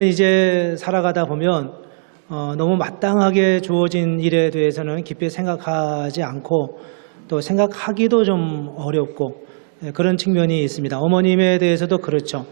이제 살아가다 보면 너무 마땅하게 주어진 일에 대해서는 깊이 생각하지 않고 또 생각하기도 좀 어렵고 그런 측면이 있습니다. 어머님에 대해서도 그렇죠.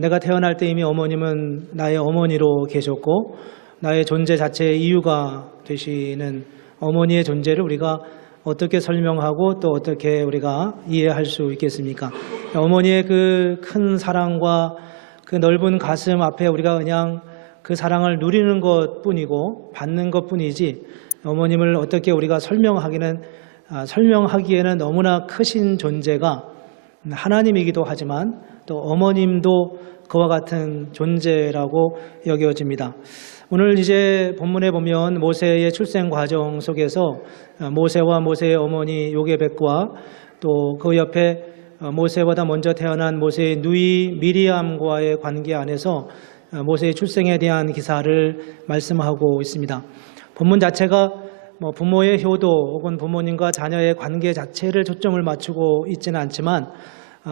내가 태어날 때 이미 어머님은 나의 어머니로 계셨고 나의 존재 자체의 이유가 되시는 어머니의 존재를 우리가 어떻게 설명하고 또 어떻게 우리가 이해할 수 있겠습니까? 어머니의 그 큰 사랑과 그 넓은 가슴 앞에 우리가 그냥 그 사랑을 누리는 것뿐이고 받는 것뿐이지 어머님을 어떻게 우리가 설명하기에는 너무나 크신 존재가 하나님이기도 하지만 또 어머님도 그와 같은 존재라고 여겨집니다. 오늘 이제 본문에 보면 모세의 출생 과정 속에서 모세와 모세의 어머니 요게벳과 또 그 옆에 모세보다 먼저 태어난 모세의 누이 미리암과의 관계 안에서 모세의 출생에 대한 기사를 말씀하고 있습니다. 본문 자체가 부모의 효도 혹은 부모님과 자녀의 관계 자체를 초점을 맞추고 있지는 않지만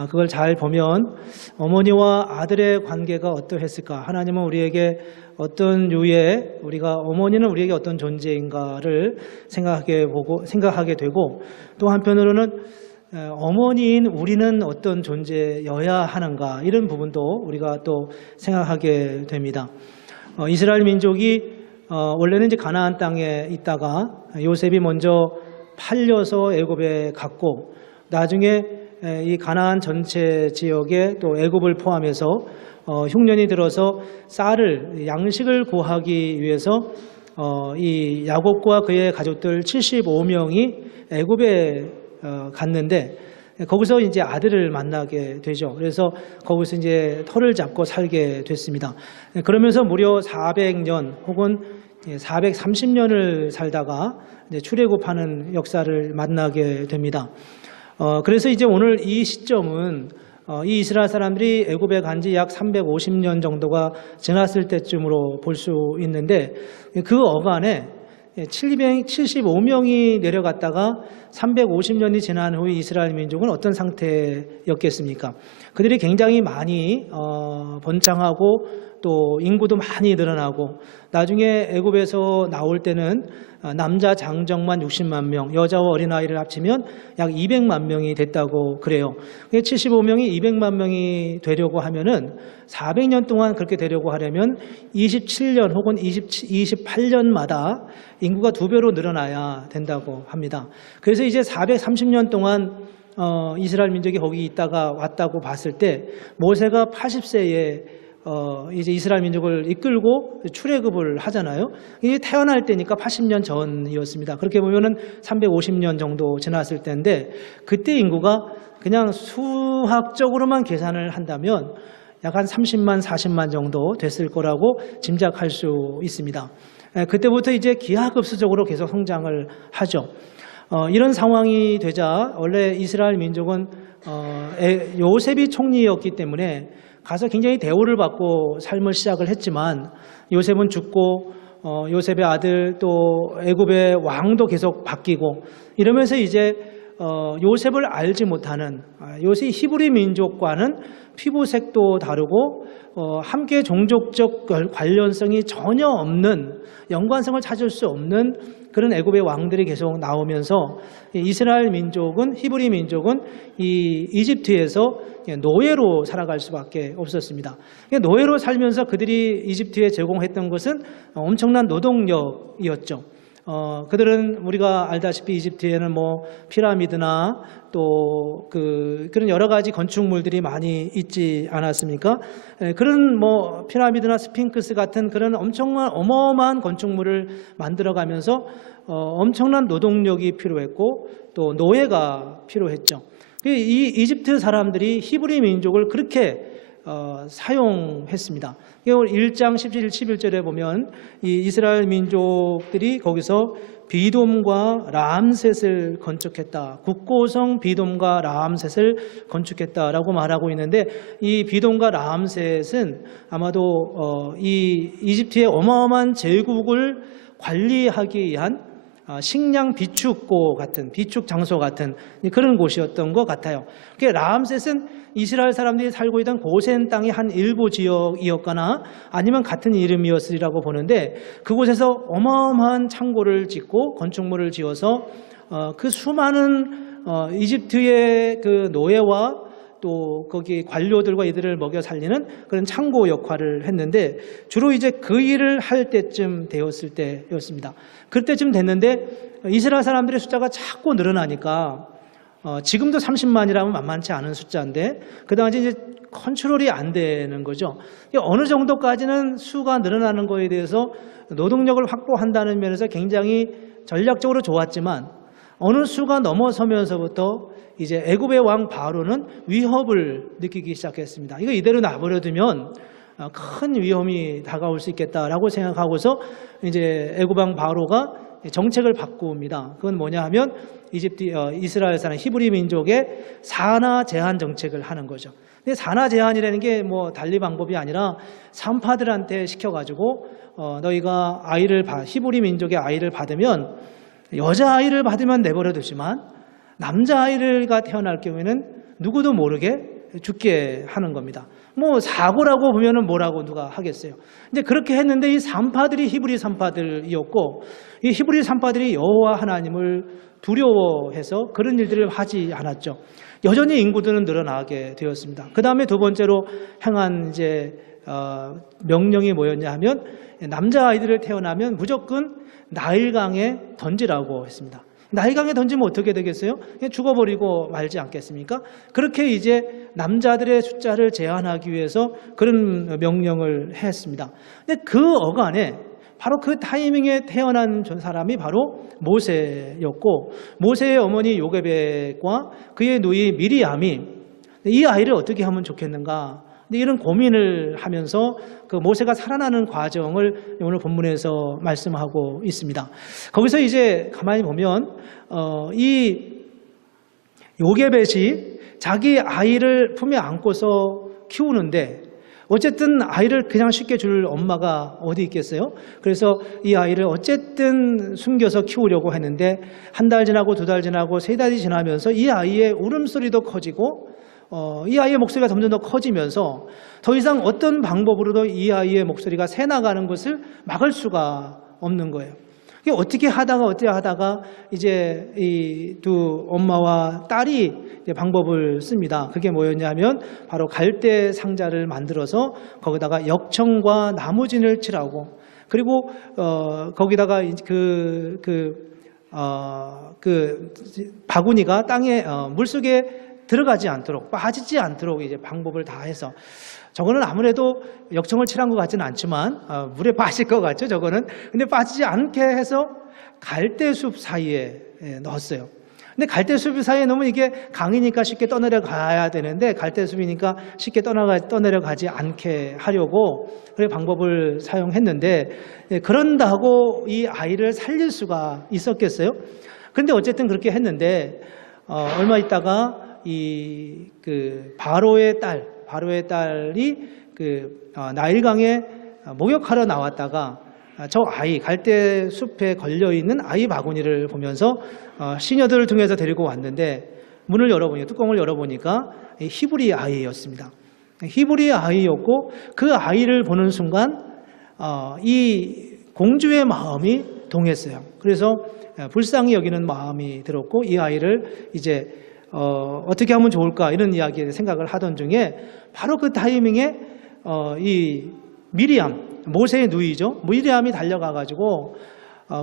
그걸 잘 보면 어머니와 아들의 관계가 어떠했을까? 하나님은 우리에게 어떤 유의 우리가 어머니는 우리에게 어떤 존재인가를 생각하게 되고 또 한편으로는 어머니인 우리는 어떤 존재여야 하는가 이런 부분도 우리가 또 생각하게 됩니다. 이스라엘 민족이 원래는 이제 가나안 땅에 있다가 요셉이 먼저 팔려서 애굽에 갔고 나중에 이 가나안 전체 지역에 또 애굽을 포함해서 흉년이 들어서 쌀을 양식을 구하기 위해서 이 야곱과 그의 가족들 75명이 애굽에 갔는데 거기서 이제 아들을 만나게 되죠. 그래서 거기서 이제 터를 잡고 살게 됐습니다. 그러면서 무려 400년 혹은 430년을 살다가 이제 출애굽하는 역사를 만나게 됩니다. 그래서 이제 오늘 이 시점은 이 이스라엘 사람들이 애굽에 간 지 약 350년 정도가 지났을 때쯤으로 볼 수 있는데 그 어간에 75명이 내려갔다가 350년이 지난 후 이스라엘 민족은 어떤 상태였겠습니까? 그들이 굉장히 많이 번창하고 또 인구도 많이 늘어나고 나중에 애굽에서 나올 때는 남자 장정만 60만 명, 여자와 어린아이를 합치면 약 200만 명이 됐다고 그래요. 75명이 200만 명이 되려고 하면은 400년 동안 그렇게 되려고 하려면 27년 혹은 28년마다 인구가 2배로 늘어나야 된다고 합니다. 그래서 이제 430년 동안 이스라엘 민족이 거기 있다가 왔다고 봤을 때 모세가 80세에 이제 이스라엘 민족을 이끌고 출애굽을 하잖아요. 이게 태어날 때니까 80년 전이었습니다. 그렇게 보면은 350년 정도 지났을 때인데 그때 인구가 그냥 수학적으로만 계산을 한다면 약 한 30만, 40만 정도 됐을 거라고 짐작할 수 있습니다. 그때부터 이제 기하급수적으로 계속 성장을 하죠. 이런 상황이 되자 원래 이스라엘 민족은 요셉이 총리였기 때문에 가서 굉장히 대우를 받고 삶을 시작을 했지만 요셉은 죽고 요셉의 아들 또 애굽의 왕도 계속 바뀌고 이러면서 이제 요셉을 알지 못하는 요새 히브리 민족과는 피부색도 다르고 함께 종족적 관련성이 전혀 없는 연관성을 찾을 수 없는 그런 애굽의 왕들이 계속 나오면서 이스라엘 민족은 히브리 민족은 이 이집트에서 노예로 살아갈 수밖에 없었습니다. 노예로 살면서 그들이 이집트에 제공했던 것은 엄청난 노동력이었죠. 그들은 우리가 알다시피 이집트에는 뭐 피라미드나 또 그런 여러 가지 건축물들이 많이 있지 않았습니까? 그런 뭐 피라미드나 스핑크스 같은 그런 엄청난 어마어마한 건축물을 만들어가면서 엄청난 노동력이 필요했고 또 노예가 필요했죠. 이 이집트 사람들이 히브리 민족을 그렇게 사용했습니다. 1장 17, 11절에 보면 이 이스라엘 민족들이 거기서 비돔과 람셋을 건축했다. 국고성 비돔과 람셋을 건축했다라고 말하고 있는데 이 비돔과 람셋은 아마도 이 이집트의 어마어마한 제국을 관리하기 위한 식량 비축고 같은 비축 장소 같은 그런 곳이었던 것 같아요. 람셋은 이스라엘 사람들이 살고 있던 고센 땅의 한 일부 지역이었거나 아니면 같은 이름이었으리라고 보는데, 그곳에서 어마어마한 창고를 짓고 건축물을 지어서 그 수많은 이집트의 그 노예와 또 거기 관료들과 이들을 먹여 살리는 그런 창고 역할을 했는데, 주로 이제 그 일을 할 때쯤 되었을 때였습니다. 그때쯤 됐는데 이스라엘 사람들의 숫자가 자꾸 늘어나니까 지금도 30만이라면 만만치 않은 숫자인데 그 당시 이제 컨트롤이 안 되는 거죠. 어느 정도까지는 수가 늘어나는 거에 대해서 노동력을 확보한다는 면에서 굉장히 전략적으로 좋았지만, 어느 수가 넘어서면서부터 이제 애굽의 왕 바로는 위협을 느끼기 시작했습니다. 이거 이대로 놔버려두면 큰 위험이 다가올 수 있겠다라고 생각하고서 이제 애굽 왕 바로가 정책을 바꿉니다. 그건 뭐냐 하면 이스라엘 사람 히브리 민족의 산하 제한 정책을 하는 거죠. 근데 산하 제한이라는 게 뭐 달리 방법이 아니라 산파들한테 시켜가지고 너희가 히브리 민족의 아이를 받으면, 여자아이를 받으면 내버려 두지만 남자아이가 태어날 경우에는 누구도 모르게 죽게 하는 겁니다. 뭐 사고라고 보면은 뭐라고 누가 하겠어요. 근데 그렇게 했는데 이 산파들이 히브리 산파들이었고, 이 히브리 산파들이 여호와 하나님을 두려워해서 그런 일들을 하지 않았죠. 여전히 인구들은 늘어나게 되었습니다. 그 다음에 두 번째로 행한 이제 명령이 뭐였냐 하면, 남자아이들을 태어나면 무조건 나일강에 던지라고 했습니다. 나일강에 던지면 어떻게 되겠어요? 그냥 죽어버리고 말지 않겠습니까? 그렇게 이제 남자들의 숫자를 제한하기 위해서 그런 명령을 했습니다. 근데 그 어간에 바로 그 타이밍에 태어난 사람이 바로 모세였고, 모세의 어머니 요게벳과 그의 누이 미리암이 이 아이를 어떻게 하면 좋겠는가, 이런 고민을 하면서 그 모세가 살아나는 과정을 오늘 본문에서 말씀하고 있습니다. 거기서 이제 가만히 보면 이 요게벳이 자기 아이를 품에 안고서 키우는데, 어쨌든 아이를 그냥 쉽게 줄 엄마가 어디 있겠어요? 그래서 이 아이를 어쨌든 숨겨서 키우려고 했는데, 한 달 지나고 두 달 지나고 세 달이 지나면서 이 아이의 울음소리도 커지고 이 아이의 목소리가 점점 더 커지면서 더 이상 어떤 방법으로도 이 아이의 목소리가 새나가는 것을 막을 수가 없는 거예요. 어떻게 하다가 이제 이 두 엄마와 딸이 이제 방법을 씁니다. 그게 뭐였냐면 바로 갈대 상자를 만들어서 거기다가 역청과 나무진을 칠하고, 그리고 거기다가 그 바구니가 땅에 물속에 들어가지 않도록, 빠지지 않도록 이제 방법을 다 해서, 저거는 아무래도 역청을 칠한 것 같지는 않지만 물에 빠질 것 같죠, 저거는. 근데 빠지지 않게 해서 갈대숲 사이에 넣었어요. 근데 갈대숲 사이에 넣으면 이게 강이니까 쉽게 떠내려가야 되는데, 갈대숲이니까 쉽게 떠내려가지 않게 하려고 그런 방법을 사용했는데, 그런다고 이 아이를 살릴 수가 있었겠어요? 근데 어쨌든 그렇게 했는데 얼마 있다가 그 바로의 딸이 그 나일강에 목욕하러 나왔다가 저 아이, 갈대 숲에 걸려있는 아이 바구니를 보면서 시녀들을 통해서 데리고 왔는데, 문을 열어보니, 뚜껑을 열어보니까 히브리 아이였습니다. 히브리 아이였고, 그 아이를 보는 순간 이 공주의 마음이 동했어요. 그래서 불쌍히 여기는 마음이 들었고, 이 아이를 이제 어떻게 하면 좋을까, 이런 이야기를 생각을 하던 중에 바로 그 타이밍에 이 미리암, 모세의 누이죠, 미리암이 달려가가지고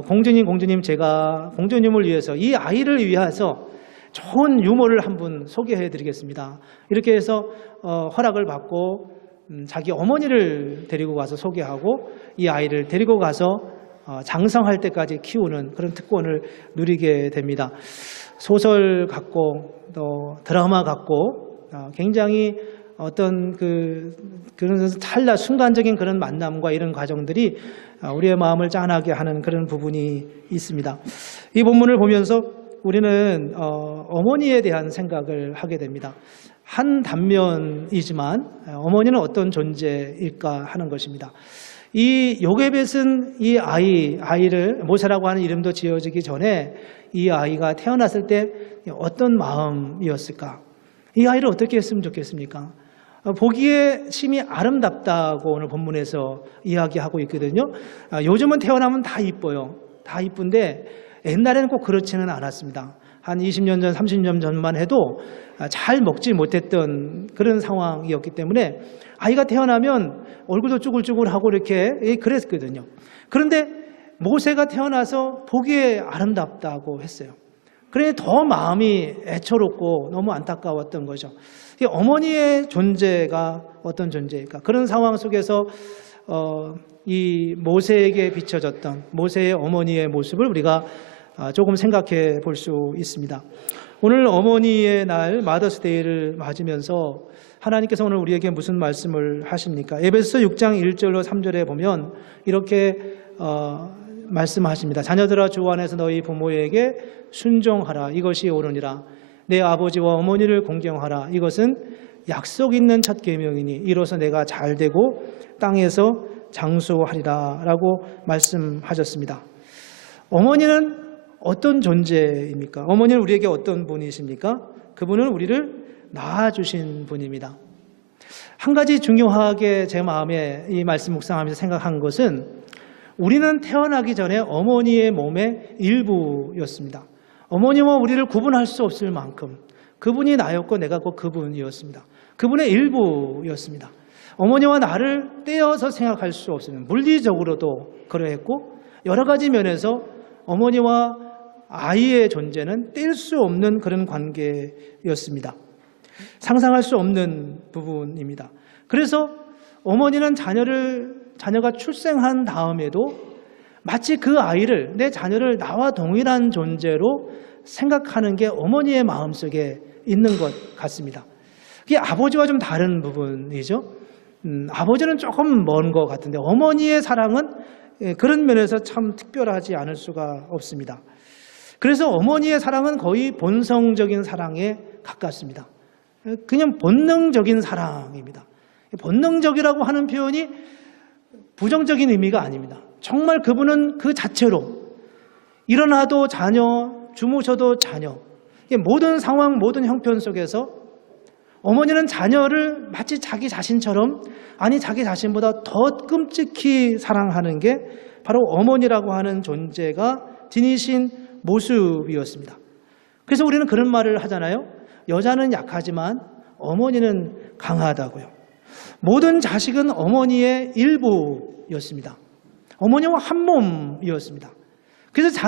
공주님, 제가 공주님을 위해서, 이 아이를 위해서 좋은 유모를 한 분 소개해 드리겠습니다. 이렇게 해서 허락을 받고 자기 어머니를 데리고 가서 소개하고, 이 아이를 데리고 가서 장성할 때까지 키우는 그런 특권을 누리게 됩니다. 소설 같고 또 드라마 같고 굉장히 어떤 그런 찰나 순간적인 그런 만남과 이런 과정들이 우리의 마음을 짠하게 하는 그런 부분이 있습니다. 이 본문을 보면서 우리는 어머니에 대한 생각을 하게 됩니다. 한 단면이지만 어머니는 어떤 존재일까 하는 것입니다. 이 요게벳은 이 아이를, 모세라고 하는 이름도 지어지기 전에 이 아이가 태어났을 때 어떤 마음이었을까? 이 아이를 어떻게 했으면 좋겠습니까? 보기에 심히 아름답다고 오늘 본문에서 이야기하고 있거든요. 요즘은 태어나면 다 이뻐요. 다 이쁜데 옛날에는 꼭 그렇지는 않았습니다. 한 20년 전, 30년 전만 해도 잘 먹지 못했던 그런 상황이었기 때문에 아이가 태어나면 얼굴도 쭈글쭈글하고 이렇게 그랬거든요. 그런데 모세가 태어나서 보기에 아름답다고 했어요. 그러니 더 마음이 애처롭고 너무 안타까웠던 거죠. 어머니의 존재가 어떤 존재일까? 그런 상황 속에서 이 모세에게 비춰졌던 모세의 어머니의 모습을 우리가 조금 생각해 볼 수 있습니다. 오늘 어머니의 날 마더스데이를 맞으면서 하나님께서 오늘 우리에게 무슨 말씀을 하십니까? 에베소 6장 1절로 3절에 보면 이렇게 말씀하십니다. 자녀들아 주 안에서 너희 부모에게 순종하라. 이것이 옳으니라. 내 아버지와 어머니를 공경하라. 이것은 약속 있는 첫 계명이니 이로써 내가 잘되고 땅에서 장수하리라 라고 말씀하셨습니다. 어머니는 어떤 존재입니까? 어머니는 우리에게 어떤 분이십니까? 그분은 우리를 낳아주신 분입니다. 한 가지 중요하게 제 마음에 이 말씀 묵상하면서 생각한 것은 우리는 태어나기 전에 어머니의 몸의 일부였습니다. 어머니와 우리를 구분할 수 없을 만큼 그분이 나였고 내가 곧 그분이었습니다. 그분의 일부였습니다. 어머니와 나를 떼어서 생각할 수 없으면 물리적으로도 그러했고 여러 가지 면에서 어머니와 아이의 존재는 뗄 수 없는 그런 관계였습니다. 상상할 수 없는 부분입니다. 그래서 어머니는 자녀가 출생한 다음에도 마치 그 아이를, 내 자녀를 나와 동일한 존재로 생각하는 게 어머니의 마음속에 있는 것 같습니다. 그게 아버지와 좀 다른 부분이죠. 아버지는 조금 먼 것 같은데 어머니의 사랑은 그런 면에서 참 특별하지 않을 수가 없습니다. 그래서 어머니의 사랑은 거의 본성적인 사랑에 가깝습니다. 그냥 본능적인 사랑입니다. 본능적이라고 하는 표현이 부정적인 의미가 아닙니다. 정말 그분은 그 자체로 일어나도 자녀, 주무셔도 자녀, 모든 상황, 모든 형편 속에서 어머니는 자녀를 마치 자기 자신처럼, 아니 자기 자신보다 더 끔찍히 사랑하는 게 바로 어머니라고 하는 존재가 지니신 모습이었습니다. 그래서 우리는 그런 말을 하잖아요. 여자는 약하지만 어머니는 강하다고요. 모든 자식은 어머니의 일부였습니다. 어머니와 한 몸이었습니다. 그래서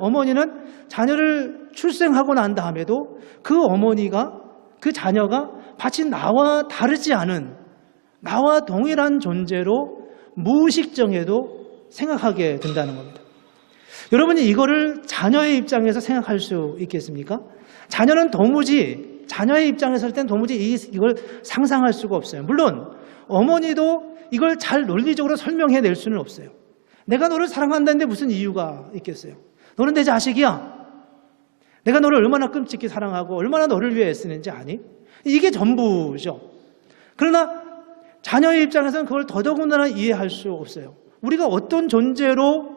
어머니는 자녀를 출생하고 난 다음에도 그 자녀가 마치 나와 다르지 않은, 나와 동일한 존재로 무의식정에도 생각하게 된다는 겁니다. 여러분이 이거를 자녀의 입장에서 생각할 수 있겠습니까? 자녀의 입장에서 할 땐 도무지 이걸 상상할 수가 없어요. 물론 어머니도 이걸 잘 논리적으로 설명해낼 수는 없어요. 내가 너를 사랑한다는데 무슨 이유가 있겠어요? 너는 내 자식이야. 내가 너를 얼마나 끔찍히 사랑하고 얼마나 너를 위해 애쓰는지 아니? 이게 전부죠. 그러나 자녀의 입장에서는 그걸 더더군다나 이해할 수 없어요. 우리가 어떤 존재로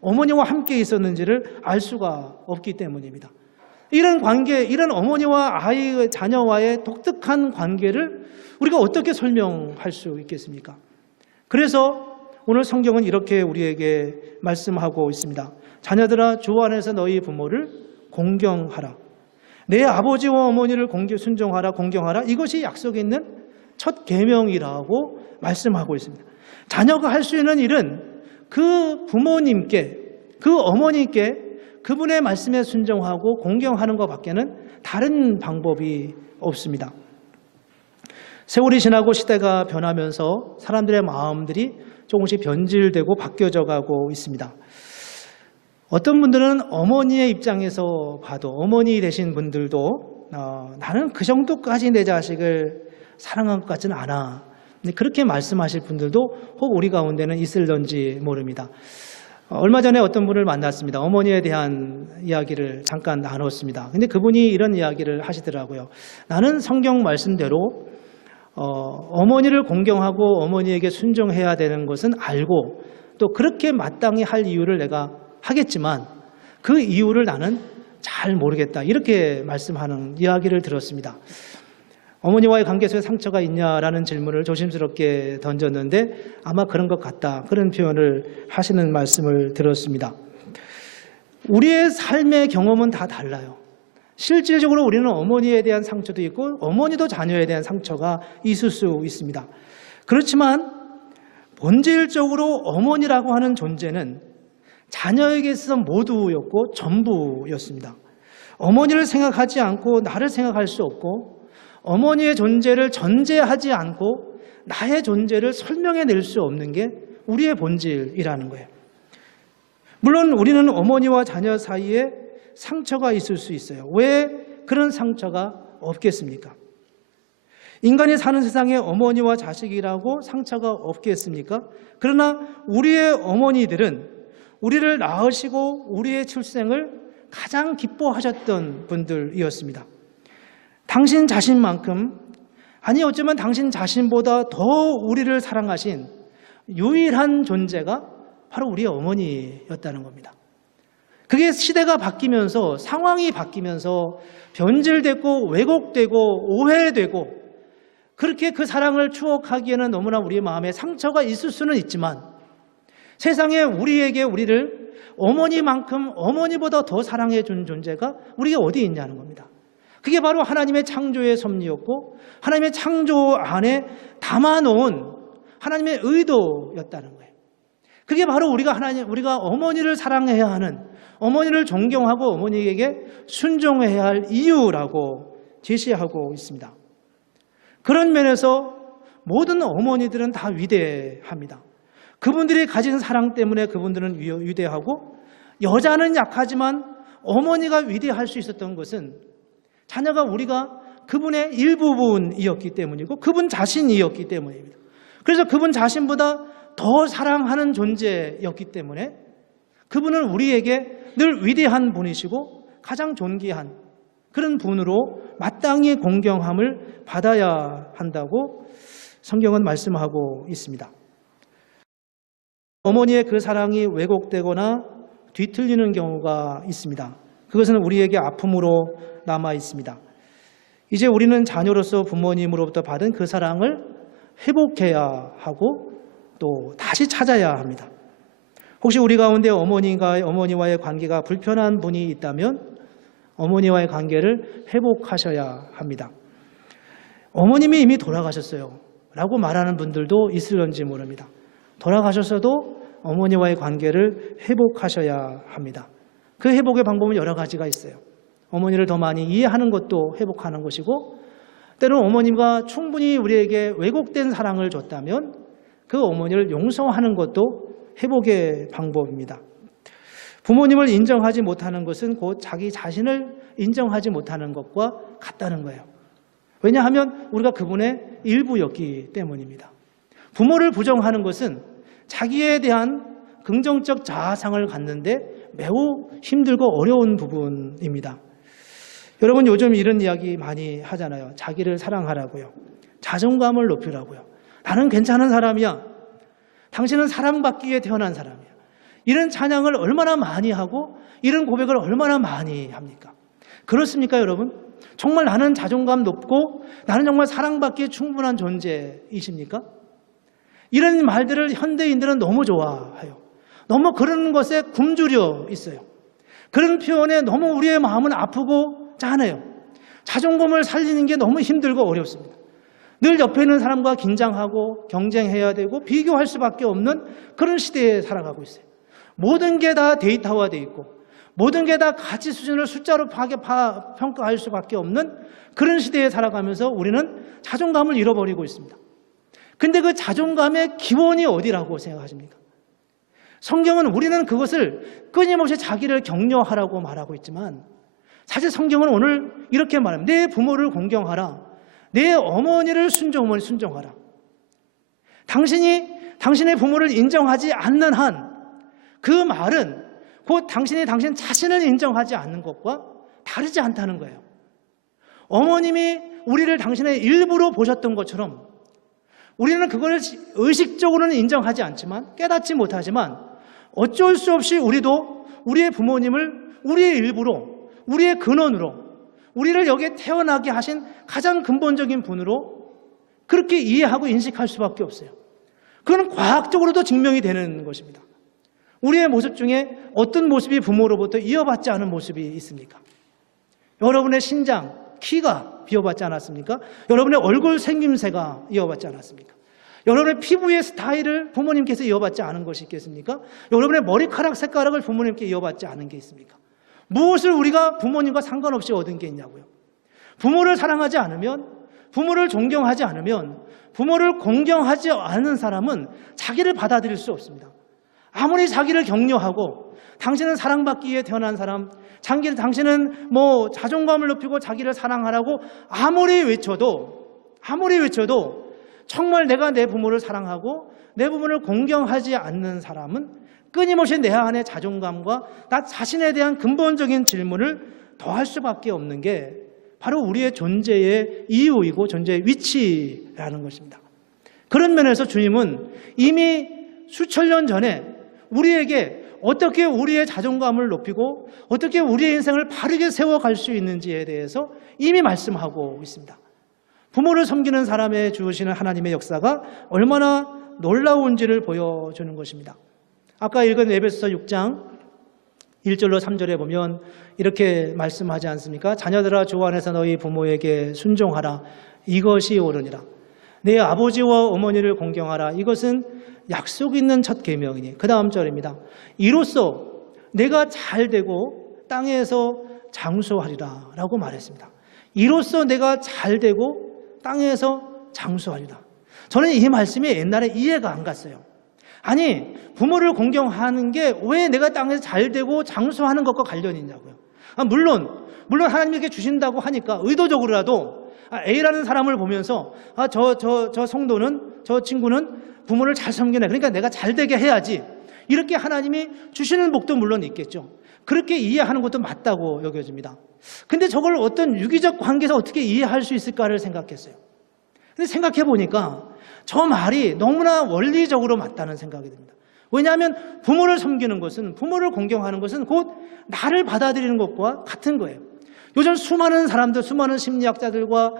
어머니와 함께 있었는지를 알 수가 없기 때문입니다. 이런 관계, 이런 어머니와 자녀와의 독특한 관계를 우리가 어떻게 설명할 수 있겠습니까? 그래서 오늘 성경은 이렇게 우리에게 말씀하고 있습니다. 자녀들아 주 안에서 너희 부모를 공경하라. 내 아버지와 어머니를 순종하라, 공경하라. 이것이 약속에 있는 첫 계명이라고 말씀하고 있습니다. 자녀가 할 수 있는 일은 그 부모님께, 그 어머니께 그분의 말씀에 순종하고 공경하는 것밖에는 다른 방법이 없습니다. 세월이 지나고 시대가 변하면서 사람들의 마음들이 조금씩 변질되고 바뀌어져 가고 있습니다. 어떤 분들은 어머니의 입장에서 봐도, 어머니 되신 분들도 나는 그 정도까지 내 자식을 사랑한 것 같지는 않아, 그렇게 말씀하실 분들도 혹 우리 가운데는 있을런지 모릅니다. 얼마 전에 어떤 분을 만났습니다. 어머니에 대한 이야기를 잠깐 나눴습니다. 근데 그분이 이런 이야기를 하시더라고요. 나는 성경 말씀대로 어머니를 공경하고 어머니에게 순종해야 되는 것은 알고 또 그렇게 마땅히 할 이유를 내가 하겠지만 그 이유를 나는 잘 모르겠다. 이렇게 말씀하는 이야기를 들었습니다. 어머니와의 관계 속에 상처가 있냐라는 질문을 조심스럽게 던졌는데 아마 그런 것 같다. 그런 표현을 하시는 말씀을 들었습니다. 우리의 삶의 경험은 다 달라요. 실질적으로 우리는 어머니에 대한 상처도 있고 어머니도 자녀에 대한 상처가 있을 수 있습니다. 그렇지만 본질적으로 어머니라고 하는 존재는 자녀에게 있어서 모두였고 전부였습니다. 어머니를 생각하지 않고 나를 생각할 수 없고 어머니의 존재를 전제하지 않고 나의 존재를 설명해낼 수 없는 게 우리의 본질이라는 거예요. 물론 우리는 어머니와 자녀 사이에 상처가 있을 수 있어요. 왜 그런 상처가 없겠습니까? 인간이 사는 세상에 어머니와 자식이라고 상처가 없겠습니까? 그러나 우리의 어머니들은 우리를 낳으시고 우리의 출생을 가장 기뻐하셨던 분들이었습니다. 당신 자신만큼, 아니 어쩌면 당신 자신보다 더 우리를 사랑하신 유일한 존재가 바로 우리 어머니였다는 겁니다. 그게 시대가 바뀌면서 상황이 바뀌면서 변질되고 왜곡되고 오해되고 그렇게 그 사랑을 추억하기에는 너무나 우리의 마음에 상처가 있을 수는 있지만 세상에 우리에게 우리를 어머니만큼 어머니보다 더 사랑해 준 존재가 우리가 어디 있냐는 겁니다. 그게 바로 하나님의 창조의 섭리였고 하나님의 창조 안에 담아놓은 하나님의 의도였다는 거예요. 그게 바로 우리가 어머니를 사랑해야 하는, 어머니를 존경하고 어머니에게 순종해야 할 이유라고 제시하고 있습니다. 그런 면에서 모든 어머니들은 다 위대합니다. 그분들이 가진 사랑 때문에 그분들은 위대하고, 여자는 약하지만 어머니가 위대할 수 있었던 것은 자녀가 우리가 그분의 일부분이었기 때문이고 그분 자신이었기 때문입니다. 그래서 그분 자신보다 더 사랑하는 존재였기 때문에 그분은 우리에게 늘 위대한 분이시고 가장 존귀한 그런 분으로 마땅히 공경함을 받아야 한다고 성경은 말씀하고 있습니다. 어머니의 그 사랑이 왜곡되거나 뒤틀리는 경우가 있습니다. 그것은 우리에게 아픔으로 남아 있습니다. 이제 우리는 자녀로서 부모님으로부터 받은 그 사랑을 회복해야 하고 또 다시 찾아야 합니다. 혹시 우리 가운데 어머니와의 관계가 불편한 분이 있다면 어머니와의 관계를 회복하셔야 합니다. 어머님이 이미 돌아가셨어요 라고 말하는 분들도 있을런지 모릅니다. 돌아가셨어도 어머니와의 관계를 회복하셔야 합니다. 그 회복의 방법은 여러 가지가 있어요. 어머니를 더 많이 이해하는 것도 회복하는 것이고, 때로는 어머니가 충분히 우리에게 왜곡된 사랑을 줬다면 그 어머니를 용서하는 것도 회복의 방법입니다. 부모님을 인정하지 못하는 것은 곧 자기 자신을 인정하지 못하는 것과 같다는 거예요. 왜냐하면 우리가 그분의 일부였기 때문입니다. 부모를 부정하는 것은 자기에 대한 긍정적 자아상을 갖는데 매우 힘들고 어려운 부분입니다. 여러분, 요즘 이런 이야기 많이 하잖아요. 자기를 사랑하라고요. 자존감을 높이라고요. 나는 괜찮은 사람이야. 당신은 사랑받기 위해 태어난 사람이야. 이런 찬양을 얼마나 많이 하고 이런 고백을 얼마나 많이 합니까? 그렇습니까, 여러분? 정말 나는 자존감 높고 나는 정말 사랑받기에 충분한 존재이십니까? 이런 말들을 현대인들은 너무 좋아해요. 너무 그런 것에 굶주려 있어요. 그런 표현에 너무 우리의 마음은 아프고 짠해요. 자존감을 살리는 게 너무 힘들고 어렵습니다. 늘 옆에 있는 사람과 긴장하고 경쟁해야 되고 비교할 수밖에 없는 그런 시대에 살아가고 있어요. 모든 게 다 데이터화되어 있고 모든 게 다 가치 수준을 숫자로 평가할 수밖에 없는 그런 시대에 살아가면서 우리는 자존감을 잃어버리고 있습니다. 근데 그 자존감의 기원이 어디라고 생각하십니까? 성경은 우리는 그것을 끊임없이 자기를 격려하라고 말하고 있지만 사실 성경은 오늘 이렇게 말합니다. 내 부모를 공경하라. 내 어머니를 순종하라. 당신이 당신의 부모를 인정하지 않는 한 그 말은 곧 당신이 당신 자신을 인정하지 않는 것과 다르지 않다는 거예요. 어머님이 우리를 당신의 일부로 보셨던 것처럼 우리는 그걸 의식적으로는 인정하지 않지만 깨닫지 못하지만 어쩔 수 없이 우리도 우리의 부모님을 우리의 일부로 우리의 근원으로, 우리를 여기에 태어나게 하신 가장 근본적인 분으로 그렇게 이해하고 인식할 수밖에 없어요. 그건 과학적으로도 증명이 되는 것입니다. 우리의 모습 중에 어떤 모습이 부모로부터 이어받지 않은 모습이 있습니까? 여러분의 신장, 키가 이어받지 않았습니까? 여러분의 얼굴 생김새가 이어받지 않았습니까? 여러분의 피부의 스타일을 부모님께서 이어받지 않은 것이 있겠습니까? 여러분의 머리카락 색깔을 부모님께 이어받지 않은 게 있습니까? 무엇을 우리가 부모님과 상관없이 얻은 게 있냐고요? 부모를 사랑하지 않으면, 부모를 존경하지 않으면, 부모를 공경하지 않는 사람은 자기를 받아들일 수 없습니다. 아무리 자기를 격려하고 당신은 사랑받기 위해 태어난 사람, 당신은 자존감을 높이고 자기를 사랑하라고 아무리 외쳐도 정말 내가 내 부모를 사랑하고 내 부모를 공경하지 않는 사람은 끊임없이 내 안의 자존감과 나 자신에 대한 근본적인 질문을 더할 수밖에 없는 게 바로 우리의 존재의 이유이고 존재의 위치라는 것입니다. 그런 면에서 주님은 이미 수천 년 전에 우리에게 어떻게 우리의 자존감을 높이고 어떻게 우리의 인생을 바르게 세워갈 수 있는지에 대해서 이미 말씀하고 있습니다. 부모를 섬기는 사람에 주시는 하나님의 역사가 얼마나 놀라운지를 보여주는 것입니다. 아까 읽은 에베소서 6장 1절로 3절에 보면 이렇게 말씀하지 않습니까? 자녀들아 주 안에서 너희 부모에게 순종하라. 이것이 옳으니라. 내 아버지와 어머니를 공경하라. 이것은 약속 있는 첫 계명이니. 그 다음 절입니다. 이로써 내가 잘되고 땅에서 장수하리라 라고 말했습니다. 이로써 내가 잘되고 땅에서 장수하리라. 저는 이 말씀이 옛날에 이해가 안 갔어요. 아니, 부모를 공경하는 게 왜 내가 땅에서 잘되고 장수하는 것과 관련이 있냐고요. 물론 하나님에게 주신다고 하니까 의도적으로라도 A라는 사람을 보면서 저 성도는, 저 친구는 부모를 잘 섬기네, 그러니까 내가 잘되게 해야지, 이렇게 하나님이 주시는 복도 물론 있겠죠. 그렇게 이해하는 것도 맞다고 여겨집니다. 근데 저걸 어떤 유기적 관계에서 어떻게 이해할 수 있을까를 생각했어요. 근데 생각해 보니까 저 말이 너무나 원리적으로 맞다는 생각이 듭니다. 왜냐하면 부모를 섬기는 것은, 부모를 공경하는 것은 곧 나를 받아들이는 것과 같은 거예요. 요즘 수많은 사람들, 수많은 심리학자들과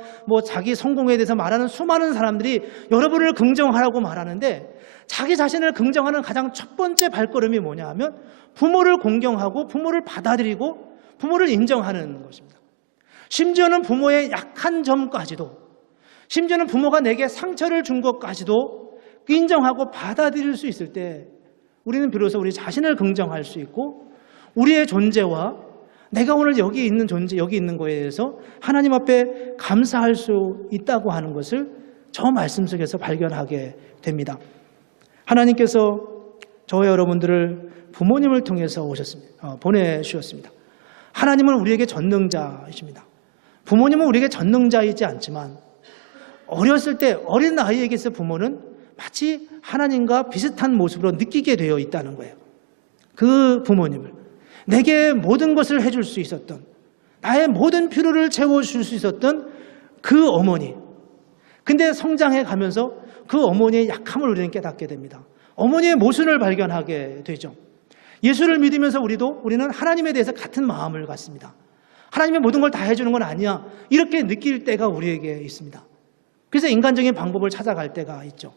자기 성공에 대해서 말하는 수많은 사람들이 여러분을 긍정하라고 말하는데, 자기 자신을 긍정하는 가장 첫 번째 발걸음이 뭐냐 하면 부모를 공경하고 부모를 받아들이고 부모를 인정하는 것입니다. 심지어는 부모의 약한 점까지도, 심지어는 부모가 내게 상처를 준 것까지도 인정하고 받아들일 수 있을 때 우리는 비로소 우리 자신을 긍정할 수 있고, 우리의 존재와 내가 오늘 여기 있는 존재, 여기 있는 거에 대해서 하나님 앞에 감사할 수 있다고 하는 것을 저 말씀 속에서 발견하게 됩니다. 하나님께서 저와 여러분들을 부모님을 통해서 보내주셨습니다. 하나님은 우리에게 전능자이십니다. 부모님은 우리에게 전능자이지 않지만 어렸을 때 어린 아이에게서 부모는 마치 하나님과 비슷한 모습으로 느끼게 되어 있다는 거예요. 그 부모님을, 내게 모든 것을 해줄 수 있었던, 나의 모든 필요를 채워줄 수 있었던 그 어머니. 근데 성장해 가면서 그 어머니의 약함을 우리는 깨닫게 됩니다. 어머니의 모순을 발견하게 되죠. 예수를 믿으면서 우리는 하나님에 대해서 같은 마음을 갖습니다. 하나님의 모든 걸 다 해주는 건 아니야, 이렇게 느낄 때가 우리에게 있습니다. 그래서 인간적인 방법을 찾아갈 때가 있죠.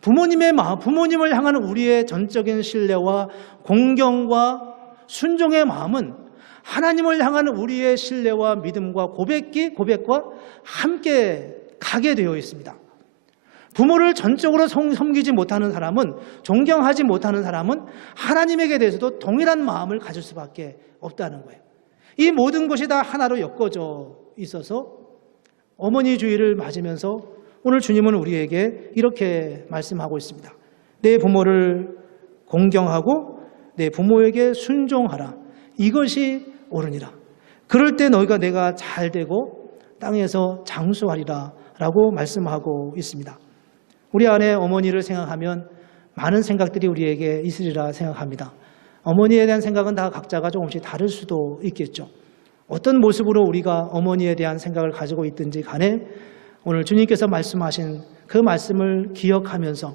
부모님의 마음, 부모님을 향하는 우리의 전적인 신뢰와 공경과 순종의 마음은 하나님을 향하는 우리의 신뢰와 믿음과 고백과 함께 가게 되어 있습니다. 부모를 전적으로 섬기지 못하는 사람은, 존경하지 못하는 사람은 하나님에게 대해서도 동일한 마음을 가질 수밖에 없다는 거예요. 이 모든 것이 다 하나로 엮어져 있어서 어머니 주의를 맞으면서 오늘 주님은 우리에게 이렇게 말씀하고 있습니다. 내 부모를 공경하고 내 부모에게 순종하라. 이것이 옳으니라. 그럴 때 너희가 내가 잘되고 땅에서 장수하리라 라고 말씀하고 있습니다. 우리 안에 어머니를 생각하면 많은 생각들이 우리에게 있으리라 생각합니다. 어머니에 대한 생각은 다 각자가 조금씩 다를 수도 있겠죠. 어떤 모습으로 우리가 어머니에 대한 생각을 가지고 있든지 간에 오늘 주님께서 말씀하신 그 말씀을 기억하면서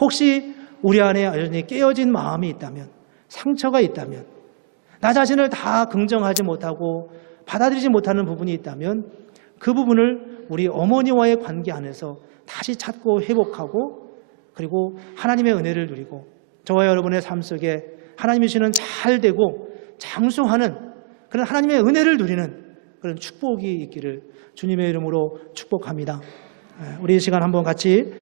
혹시 우리 안에 여전히 깨어진 마음이 있다면, 상처가 있다면, 나 자신을 다 긍정하지 못하고 받아들이지 못하는 부분이 있다면 그 부분을 우리 어머니와의 관계 안에서 다시 찾고 회복하고 그리고 하나님의 은혜를 누리고 저와 여러분의 삶 속에 하나님이 주시는 잘되고 장수하는 그런 하나님의 은혜를 누리는 그런 축복이 있기를 주님의 이름으로 축복합니다. 우리 이 시간 한번 같이